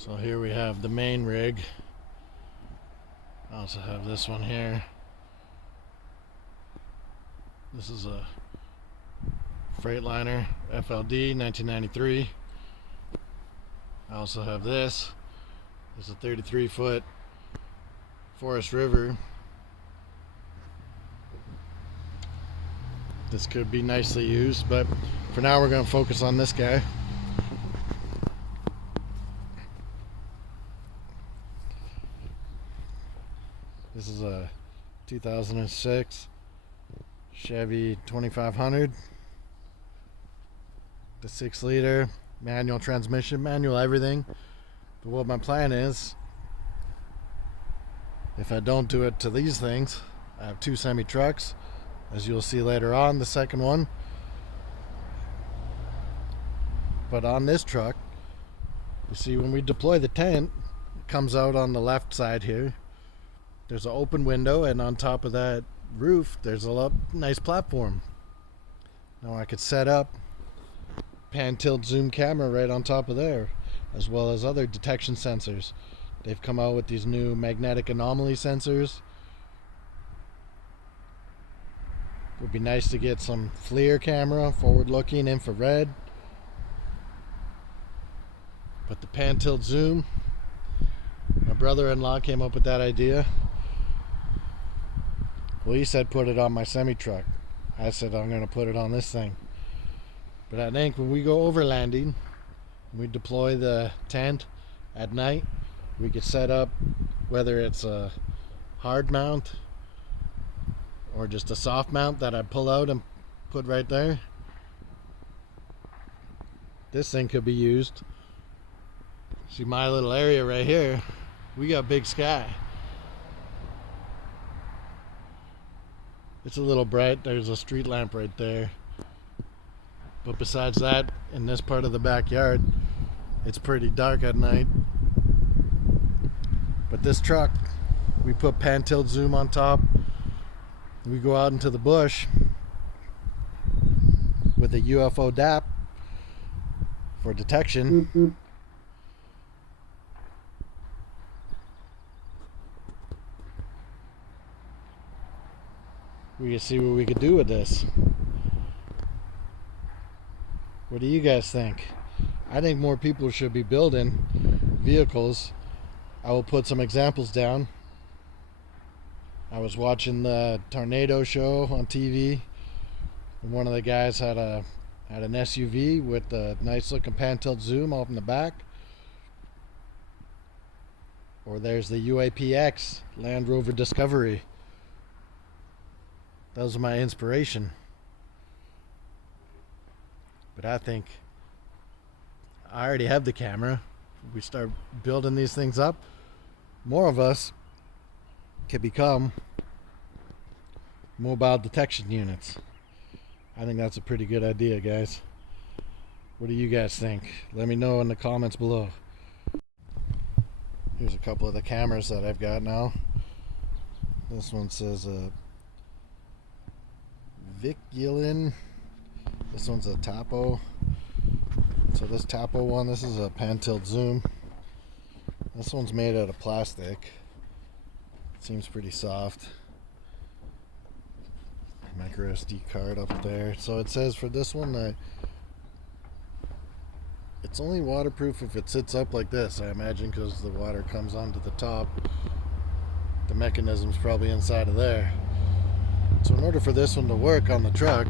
So here we have the main rig. I also have this one here. This is a Freightliner FLD 1993. I also have this. This is a 33-foot Forest River. This could be nicely used, but for now we're going to focus on this guy. This is a 2006 Chevy 2500. The 6-liter manual transmission, manual everything. But what my plan is, if I don't do it to these things, I have 2 semi trucks, as you'll see later on, the second one. But on this truck, you see when we deploy the tent, it comes out on the left side here. There's an open window, and on top of that roof, there's a nice platform. Now I could set up pan, tilt, zoom camera right on top of there, as well as other detection sensors. They've come out with these new magnetic anomaly sensors. It would be nice to get some FLIR camera, forward-looking, infrared. But the pan, tilt, zoom, my brother-in-law came up with that idea. Well, he said put it on my semi-truck. I said I'm going to put it on this thing. But I think when we go overlanding, we deploy the tent at night, we could set up, whether it's a hard mount or just a soft mount that I pull out and put right there. This thing could be used. See my little area right here, we got big sky. It's a little bright. There's a street lamp right there. But besides that, in this part of the backyard, it's pretty dark at night. But this truck, we put pan, tilt, zoom on top. We go out into the bush with a UFO DAP for detection. Mm-hmm. We can see what we could do with this. What do you guys think? I think more people should be building vehicles. I will put some examples down. I was watching the tornado show on TV, and one of the guys had an SUV with a nice looking pan, tilt, zoom off in the back. Or there's the UAPX Land Rover Discovery. That was my inspiration. But I think I already have the camera. We start building these things up, more of us can become mobile detection units. I think that's a pretty good idea, guys. What do you guys think? Let me know in the comments below. Here's a couple of the cameras that I've got now. This one says Vic Gillen. This one's a Tapo. So this Tapo one, this is a pan, tilt, zoom. This one's made out of plastic. Seems pretty soft. Micro SD card up there. So it says for this one that it's only waterproof if it sits up like this, I imagine, because the water comes onto the top. The mechanism's probably inside of there. So in order for this one to work on the truck,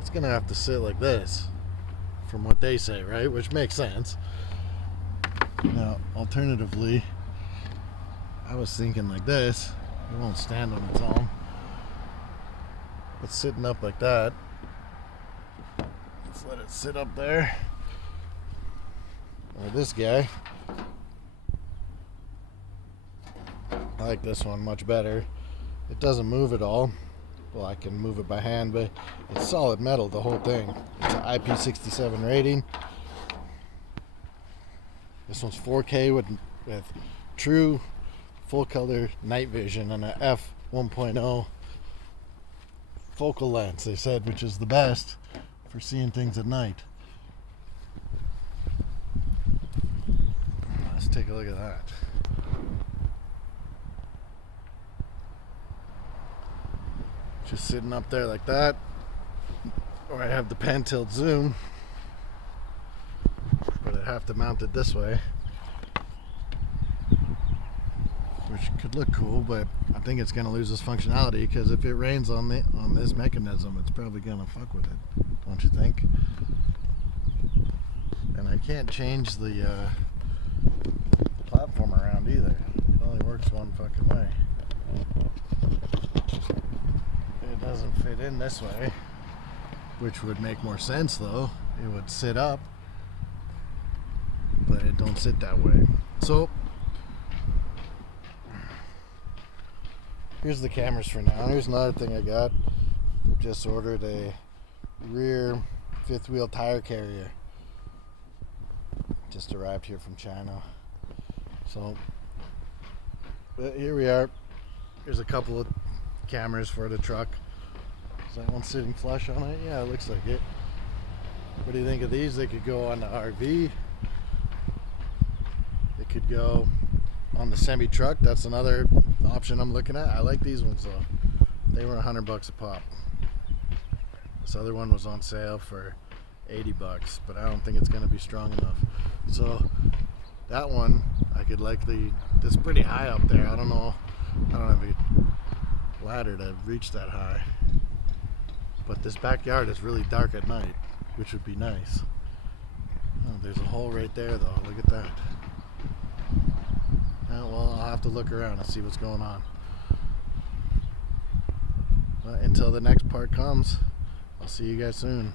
it's gonna have to sit like this, from what they say, right? Which makes sense. Now, alternatively, I was thinking like this. It won't stand on its own. But sitting up like that, let's let it sit up there. Or this guy. I like this one much better. It doesn't move at all. Well, I can move it by hand, but it's solid metal, the whole thing. It's an IP67 rating. This one's 4K with true full color night vision and a f1.0 focal length, they said, which is the best for seeing things at night. take a look at that. Just sitting up there like that. Or I have the pan tilt zoom, but I have to mount it this way, which could look cool, but I think it's going to lose its functionality because if it rains on this mechanism, it's probably going to fuck with it, don't you think? And I can't change the platform around either. It only works one fucking way. It doesn't fit in this way, which would make more sense though. It would sit up, but it don't sit that way. So here's the cameras for now. Here's another thing I got. Just ordered a rear fifth wheel tire carrier. Just arrived here from China. So but here we are. There's a couple of cameras for the truck. Is that one sitting flush on it? Yeah, it looks like it. What do you think of these? They could go on the RV. They could go on the semi truck. That's another option I'm looking at. I like these ones though. They were $100 a pop. This other one was on sale for $80, but I don't think it's going to be strong enough. So that one, I could likely. It's pretty high up there. I don't know. I don't have a ladder to reach that high. But this backyard is really dark at night, which would be nice. Oh, there's a hole right there though. Look at that. Well, I'll have to look around and see what's going on. Until the next part comes, I'll see you guys soon.